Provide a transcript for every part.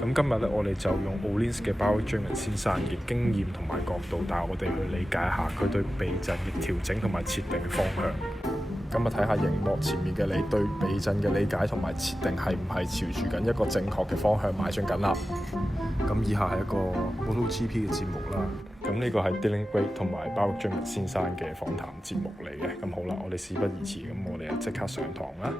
咁今日咧，我哋就用 Ohlins 嘅 Byron Drape 先生嘅經驗同埋角度，帶我哋去理解下佢對避震嘅調整同埋設定嘅方向。咁啊，睇下熒幕前面嘅你對避震嘅理解同埋設定係唔係朝住緊一個正確嘅方向邁進緊啦？咁以下係一個 MotoGP 嘅節目啦。咁呢個係 Ohlins Byron 同埋 Byron Drape 先生嘅訪談節目嚟嘅。咁好啦，我哋事不宜遲，咁我哋就即刻上堂啦。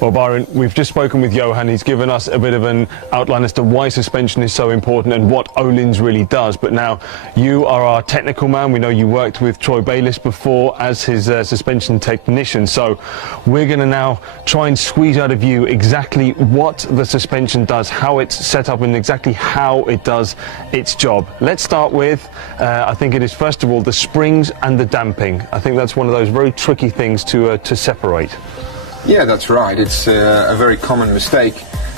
Well, Byron, we've just spoken with Johan. He's given us a bit of an outline as to why suspension is so important and what Ohlins really does. But now you are our technical man. We know you worked with Troy Bayliss before as his suspension technician. So we're going to now try and squeeze out of you exactly what the suspension does, how it's set up and exactly how it does its job. Let's start with, I think it is first of all, the springs and the damping. I think that's one of those very tricky things to separate. Yeah, that's right. It's a very common mistake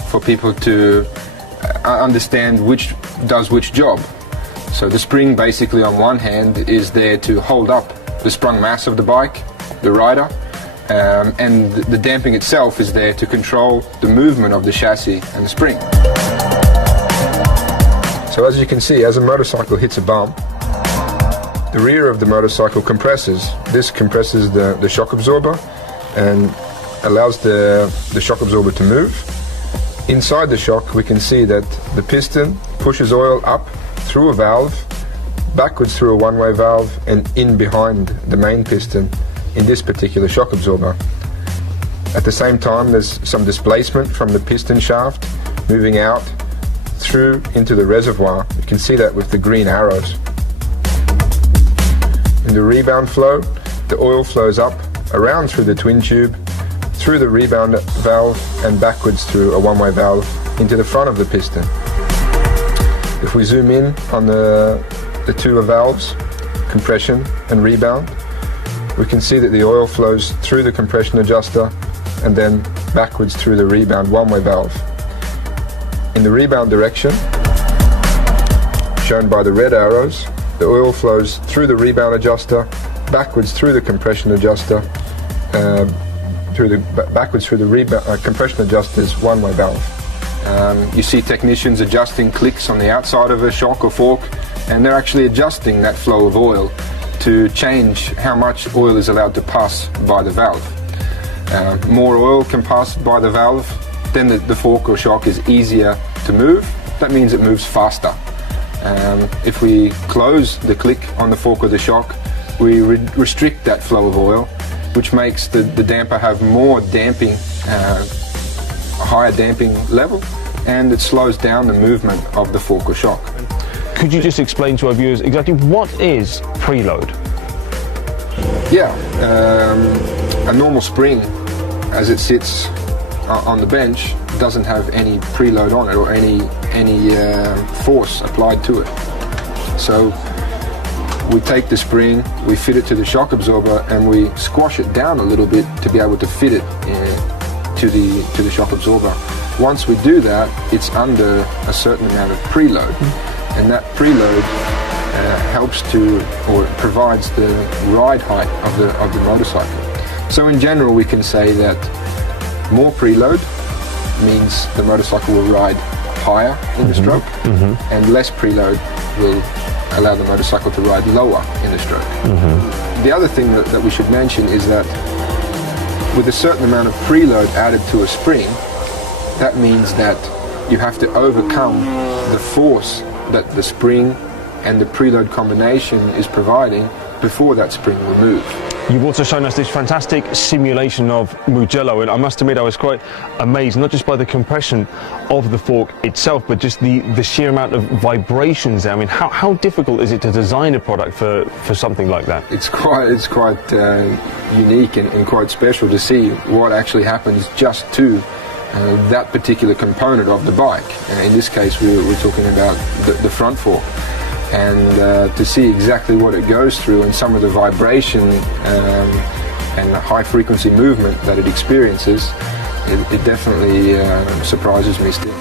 for people to understand which does which job. So the spring basically on one hand is there to hold up the sprung mass of the bike, the rider, and the damping itself is there to control the movement of the chassis and the spring. So as you can see, as a motorcycle hits a bump, the rear of the motorcycle compresses. This compresses the shock absorber and allows the shock absorber to move. Inside the shock we can see that the piston pushes oil up through a valve, backwards through a one-way valve and in behind the main piston in this particular shock absorber. At the same time there's some displacement from the piston shaft moving out through into the reservoir. You can see that with the green arrows. In the rebound flow, the oil flows up around through the twin tube, through the rebound valve and backwards through a one-way valve into the front of the piston. If we zoom in on the two valves, compression and rebound, we can see that the oil flows through the compression adjuster and then backwards through the rebound one-way valve. In the rebound direction, shown by the red arrows, the oil flows through the rebound adjuster, backwards through the compression adjuster, backwards through the compression adjuster's one-way valve. You see technicians adjusting clicks on the outside of a shock or fork, and they're actually adjusting that flow of oil to change how much oil is allowed to pass by the valve. More oil can pass by the valve, then the fork or shock is easier to move. That means it moves faster. If we close the click on the fork or the shock, we restrict that flow of oil, which makes the damper have more damping, higher damping level, and it slows down the movement of the fork or shock. Could you just explain to our viewers exactly what is preload? Yeah, a normal spring as it sits on the bench doesn't have any preload on it or any force applied to it. So we take the spring, we fit it to the shock absorber and we squash it down a little bit to be able to fit it to the shock absorber. Once we do that, it's under a certain amount of preload, and that preload helps to, or provides the ride height of the motorcycle. So in general we can say that more preload means the motorcycle will ride higher in the stroke, and less preload will allow the motorcycle to ride lower in the stroke. The other thing that we should mention is that with a certain amount of preload added to a spring, that means that you have to overcome the force that the spring and the preload combination is providing before that spring will move. You've also shown us this fantastic simulation of Mugello, and I must admit I was quite amazed, not just by the compression of the fork itself, but just the sheer amount of vibrations there. I mean, how difficult is it to design a product for something like that? It's quite unique and quite special to see what actually happens just to that particular component of the bike. In this case, we're talking about the front fork. And to see exactly what it goes through and some of the vibration and the high frequency movement that it experiences, it definitely surprises me still.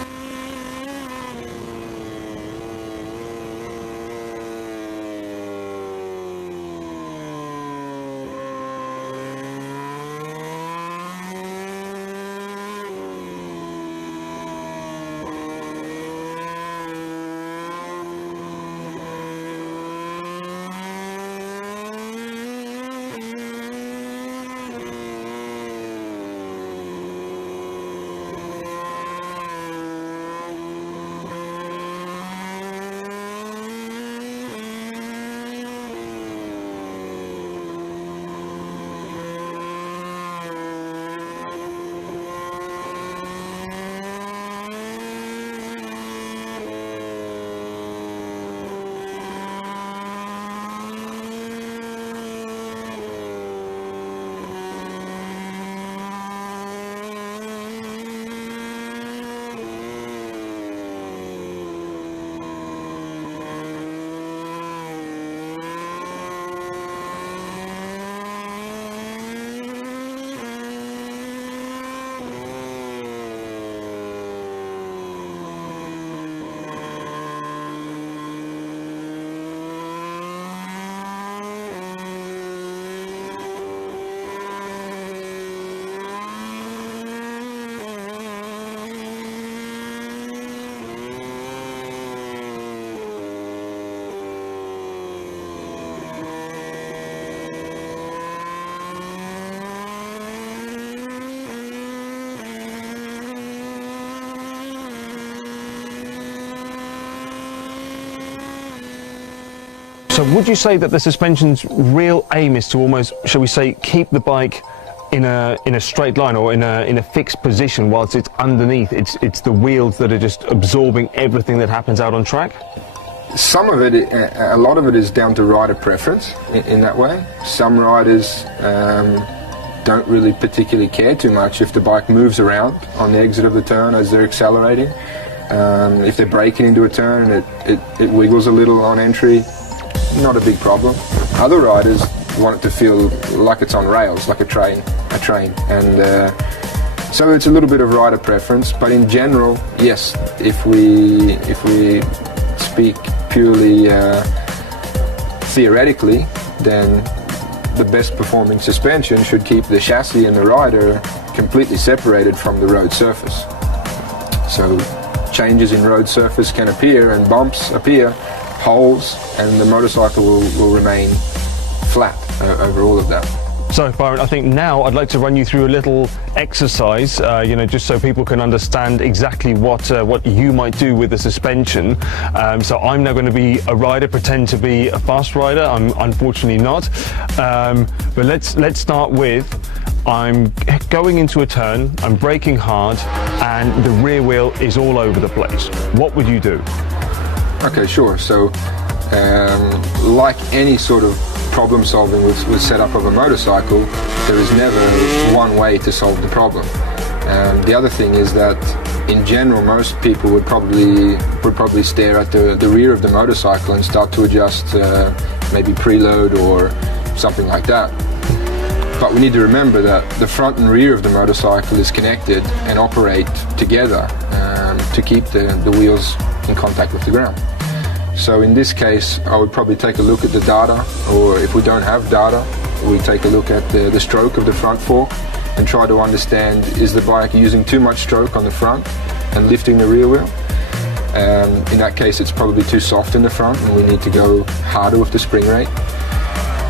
So would you say that the suspension's real aim is to almost, shall we say, keep the bike in a straight line or in a fixed position whilst it's underneath? It's the wheels that are just absorbing everything that happens out on track? Some of it, a lot of it is down to rider preference in that way. Some riders don't really particularly care too much if the bike moves around on the exit of the turn as they're accelerating. If they're braking into a turn and it wiggles a little on entry, not a big problem. Other riders want it to feel like it's on rails, like a train, and so it's a little bit of rider preference. But in general, yes, if we speak purely theoretically, then the best performing suspension should keep the chassis and the rider completely separated from the road surface. So changes in road surface can appear and bumps appear, holes, and the motorcycle will remain flat over all of that. So Byron, I think now I'd like to run you through a little exercise, just so people can understand exactly what you might do with the suspension. So I'm now going to be a rider, pretend to be a fast rider. I'm unfortunately not. But let's start with, I'm going into a turn, I'm braking hard, and the rear wheel is all over the place. What would you do? Okay, sure. So like any sort of problem solving with setup of a motorcycle, there is never one way to solve the problem. The other thing is that in general most people would probably stare at the rear of the motorcycle and start to adjust maybe preload or something like that. But we need to remember that the front and rear of the motorcycle is connected and operate together to keep the wheels in contact with the ground. So in this case, I would probably take a look at the data, or if we don't have data, we take a look at the stroke of the front fork and try to understand, is the bike using too much stroke on the front and lifting the rear wheel? In that case, it's probably too soft in the front and we need to go harder with the spring rate.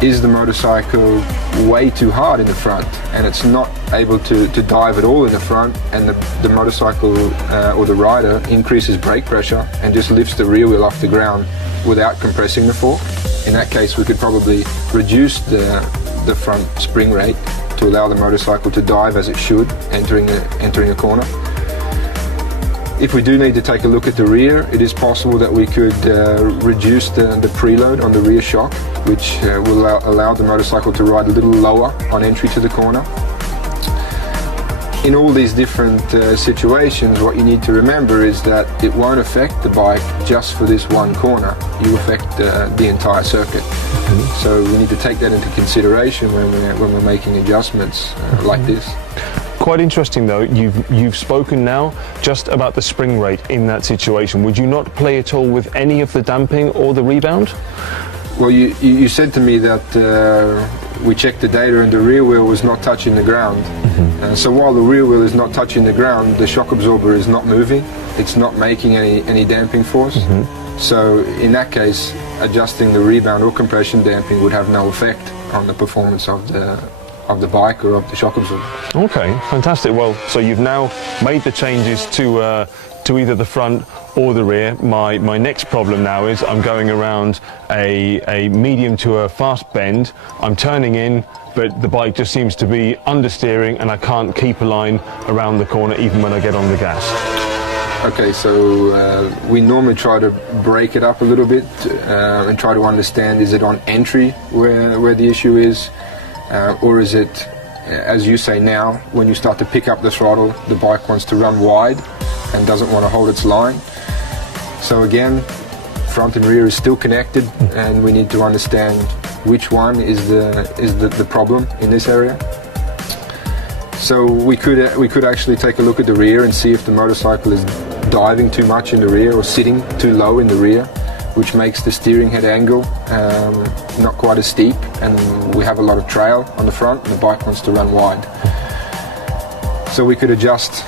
Is the motorcycle way too hard in the front and it's not able to dive at all in the front, and the motorcycle or the rider increases brake pressure and just lifts the rear wheel off the ground without compressing the fork? In that case, we could probably reduce the front spring rate to allow the motorcycle to dive as it should, entering a corner. If we do need to take a look at the rear, it is possible that we could reduce the preload on the rear shock, which will allow the motorcycle to ride a little lower on entry to the corner. In all these different situations, what you need to remember is that it won't affect the bike just for this one corner. You affect the entire circuit. So we need to take that into consideration when we're making adjustments like this. Quite interesting though, you've spoken now just about the spring rate in that situation. Would you not play at all with any of the damping or the rebound? Well, you said to me that we checked the data and the rear wheel was not touching the ground. So while the rear wheel is not touching the ground, the shock absorber is not moving. It's not making any damping force. So in that case, adjusting the rebound or compression damping would have no effect on the performance of the bike or of the shock absorber. Okay, fantastic. Well, so you've now made the changes to either the front or the rear. My next problem now is I'm going around a medium to a fast bend. I'm turning in, but the bike just seems to be understeering and I can't keep a line around the corner even when I get on the gas. Okay, so we normally try to break it up a little bit and try to understand, is it on entry where the issue is? Or is it, as you say now, when you start to pick up the throttle, the bike wants to run wide and doesn't want to hold its line? So again, front and rear is still connected, and we need to understand which one is the problem in this area. So we could actually take a look at the rear and see if the motorcycle is diving too much in the rear or sitting too low in the rear, which makes the steering head angle not quite as steep, and we have a lot of trail on the front and the bike wants to run wide. So we could adjust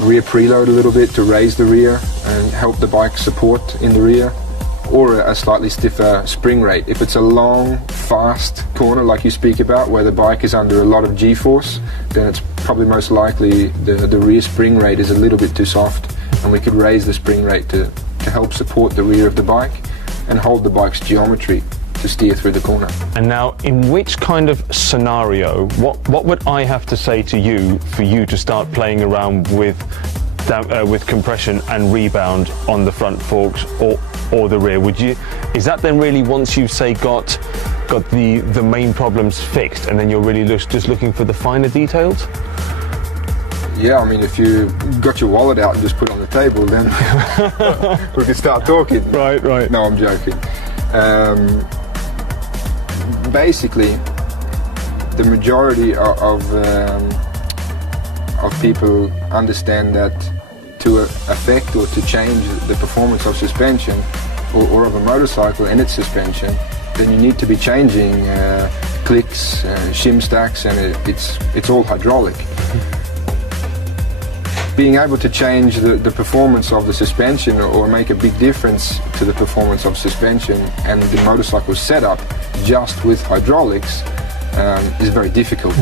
rear preload a little bit to raise the rear and help the bike support in the rear, or a slightly stiffer spring rate. If it's a long, fast corner like you speak about, where the bike is under a lot of G-force, then it's probably most likely the rear spring rate is a little bit too soft, and we could raise the spring rate to help support the rear of the bike and hold the bike's geometry to steer through the corner. And now, in which kind of scenario, what would I have to say to you for you to start playing around with compression and rebound on the front forks or the rear? Is that then really once you say got the main problems fixed, and then you're really just looking for the finer details? Yeah, I mean, if you got your wallet out and just put it on the table, then we could start talking. Right. No, I'm joking. Basically, the majority of people understand that to affect or to change the performance of suspension or of a motorcycle and its suspension, then you need to be changing clicks, shim stacks, and it's all hydraulic. Being able to change the performance of the suspension or make a big difference to the performance of suspension and the motorcycle setup just with hydraulics is very difficult.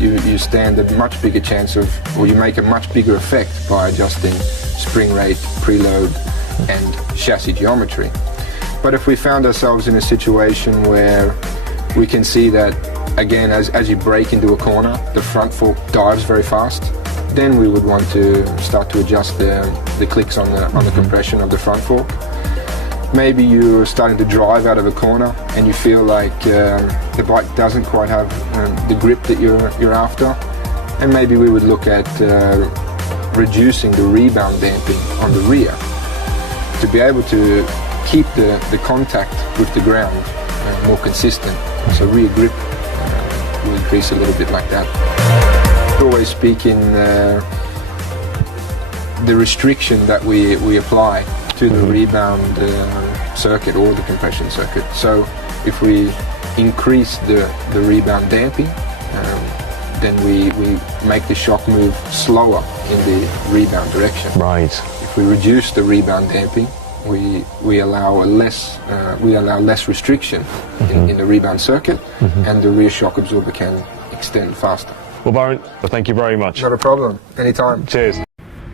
You stand a much bigger chance of, or you make a much bigger effect by adjusting spring rate, preload and chassis geometry. But if we found ourselves in a situation where we can see that, again, as you brake into a corner, the front fork dives very fast, then we would want to start to adjust the clicks on the compression of the front fork. Maybe you're starting to drive out of a corner and you feel like the bike doesn't quite have the grip that you're after, and maybe we would look at reducing the rebound damping on the rear to be able to keep the contact with the ground more consistent. So rear grip will increase a little bit like that. Always speak in the restriction that we apply to the rebound circuit or the compression circuit. So if we increase the rebound damping, then we make the shock move slower in the rebound direction. Right. If we reduce the rebound damping, we allow less restriction in the rebound circuit, and the rear shock absorber can extend faster. Well, Byron, thank you very much. Not a problem. Anytime. Cheers.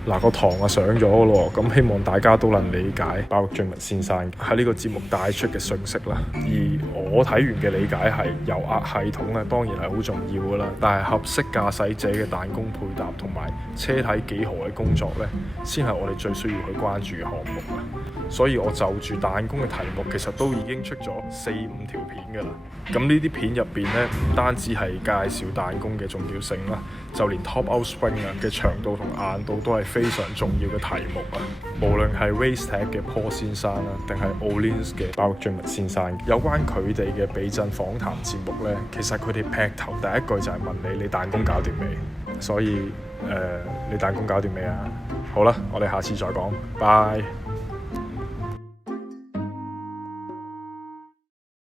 嗱個堂啊上咗咯，咁希望大家都能理解鮑玉俊文先生喺呢個節目帶出嘅訊息啦。而我睇完嘅理解係油壓系統咧當然係好重要噶啦，但係合適駕駛者嘅彈弓配搭同埋車體幾何嘅工作咧，先係我哋最需要去關注嘅項目啦。所以我就住彈弓嘅題目其實都已經出咗4-5條片噶啦。咁呢啲片入邊咧唔單止係介紹彈弓嘅重要性啦，就連 top out spring 嘅長度同硬度都係非常重要嘅題目啊！無論係 Racetech 嘅 Paul 先生啦，定係 Ohlins 嘅鮑玉俊文先生，有關佢哋嘅避震訪談節目咧，其實佢哋劈頭第一句就係問你彈弓搞掂未？所以你彈弓搞掂未啊？好啦，我哋下次再講，拜。